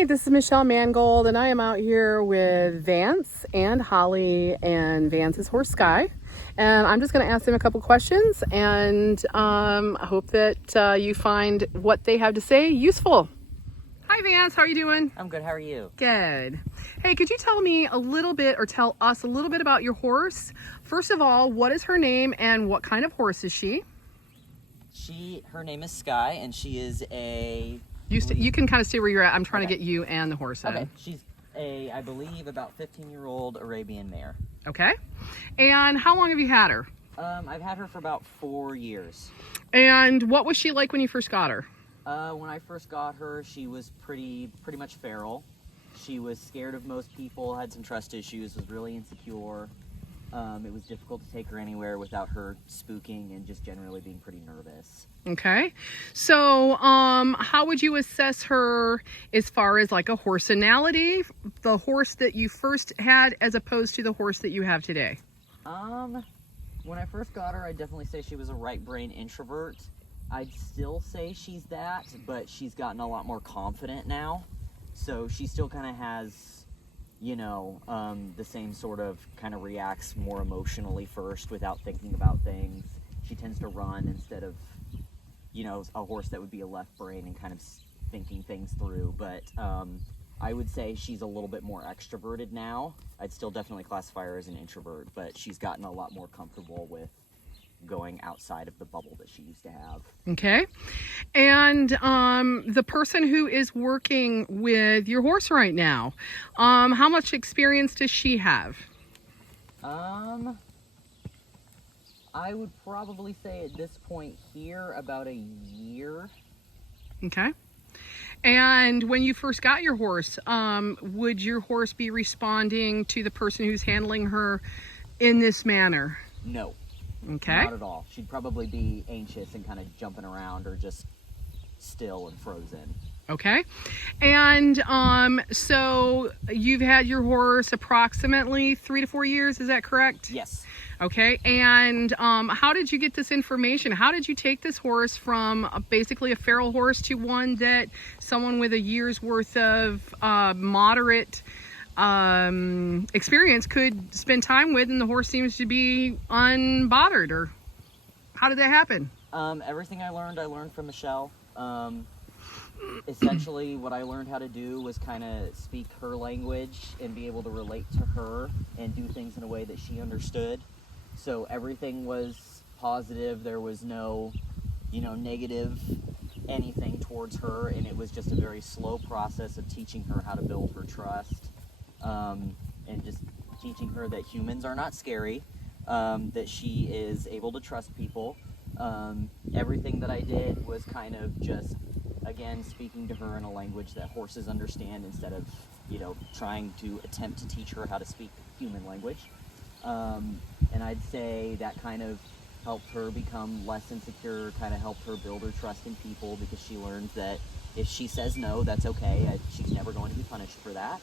Hi, this is Michelle Mangold, and I am out here with Vance and Holly and Vance's horse Skye. And I'm just going to ask them a couple questions, and I hope that you find what they have to say useful. Hi, Vance. How are you doing? I'm good. How are you? Good. Hey, could you tell me a little bit, or tell us a little bit about your horse? First of all, what is her name, and what kind of horse is she? Her name is Skye, and she is a... You can kind of stay where you're at. I'm trying Okay. to get you and the horse in. Okay, she's I believe, about 15-year-old Arabian mare. Okay. And how long have you had her? I've had her for about 4 years. And what was she like when you first got her? When I first got her, she was pretty much feral. She was scared of most people, had some trust issues, was really insecure. It was difficult to take her anywhere without her spooking and just generally being pretty nervous. Okay. So, how would you assess her as far as like a horsenality, the horse that you first had as opposed to the horse that you have today? When I first got her, I'd definitely say she was a right brain introvert. I'd still say she's that, but she's gotten a lot more confident now. So she still kind of has, you know, the same sort of kind of reacts more emotionally first without thinking about things. She tends to run instead of, you know, a horse that would be a left brain and kind of thinking things through. But I would say she's a little bit more extroverted now. I'd still definitely classify her as an introvert, but she's gotten a lot more comfortable with going outside of the bubble that she used to have. Okay. And the person who is working with your horse right now, how much experience does she have? I would probably say at this point here about a year. Okay. And when you first got your horse, would your horse be responding to the person who's handling her in this manner? No. Okay. Not at all. She'd probably be anxious and kind of jumping around or just still and frozen. Okay. And so you've had your horse approximately 3 to 4 years, is that correct? Yes. Okay. And how did you get this information? How did you take this horse from basically a feral horse to one that someone with a year's worth of moderate experience could spend time with, and the horse seems to be unbothered? Or how did that happen? Everything I learned from Michelle. Essentially what I learned how to do was kind of speak her language and be able to relate to her and do things in a way that she understood. So everything was positive. There was no, you know, negative anything towards her, and it was just a very slow process of teaching her how to build her trust. And just teaching her that humans are not scary, that she is able to trust people. Everything that I did was kind of just, again, speaking to her in a language that horses understand instead of, you know, trying to attempt to teach her how to speak human language. And I'd say that kind of helped her become less insecure, kind of helped her build her trust in people, because she learned that if she says no, that's okay. She's never going to be punished for that.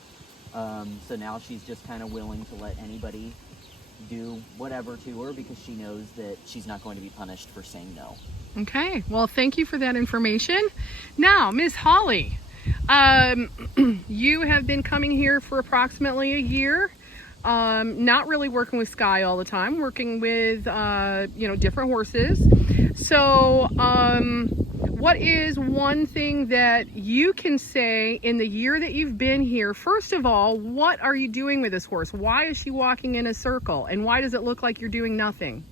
So now she's just kind of willing to let anybody do whatever to her because she knows that she's not going to be punished for saying no. Okay, well, thank you for that information. Now, Miss Holly, you have been coming here for approximately a year. Not really working with Skye all the time, working with, you know, different horses. So, what is one thing that you can say in the year that you've been here? First of all, what are you doing with this horse? Why is she walking in a circle? And why does it look like you're doing nothing?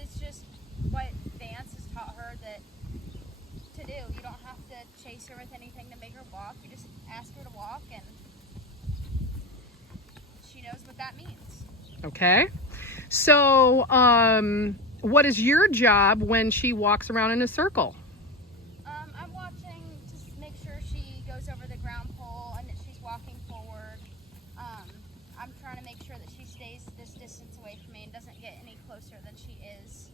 It's just what Vance has taught her that to do. You don't have to chase her with anything to make her walk. You just ask her to walk, and she knows what that means. Okay. So, what is your job when she walks around in a circle? I'm watching to make sure she goes over the ground pole and that she's walking forward. I'm trying to make sure that she stays this distance away from me and doesn't get any closer than she is.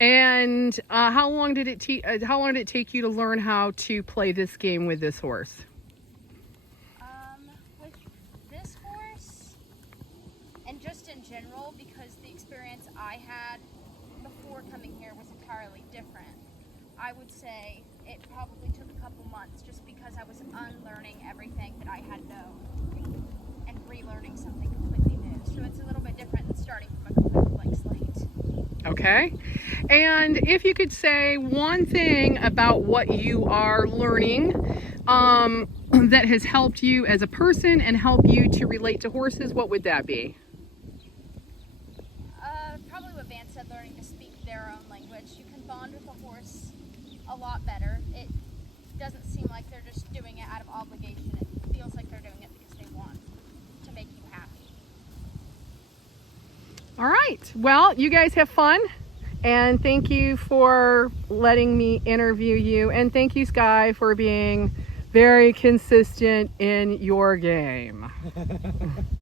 And how long did it take you to learn how to play this game with this horse? With this horse, and just in general, because the experience I had before coming here was entirely different, I would say it probably took a couple months Okay. And if you could say one thing about what you are learning that has helped you as a person and help you to relate to horses, what would that be? Probably what Van said, learning to speak their own language. You can bond with a horse a lot better. It doesn't seem like they're just doing it out of obligation. It feels like they're doing it because they want to make you happy. All right. Well, you guys have fun. And thank you for letting me interview you. And thank you, Skye, for being very consistent in your game.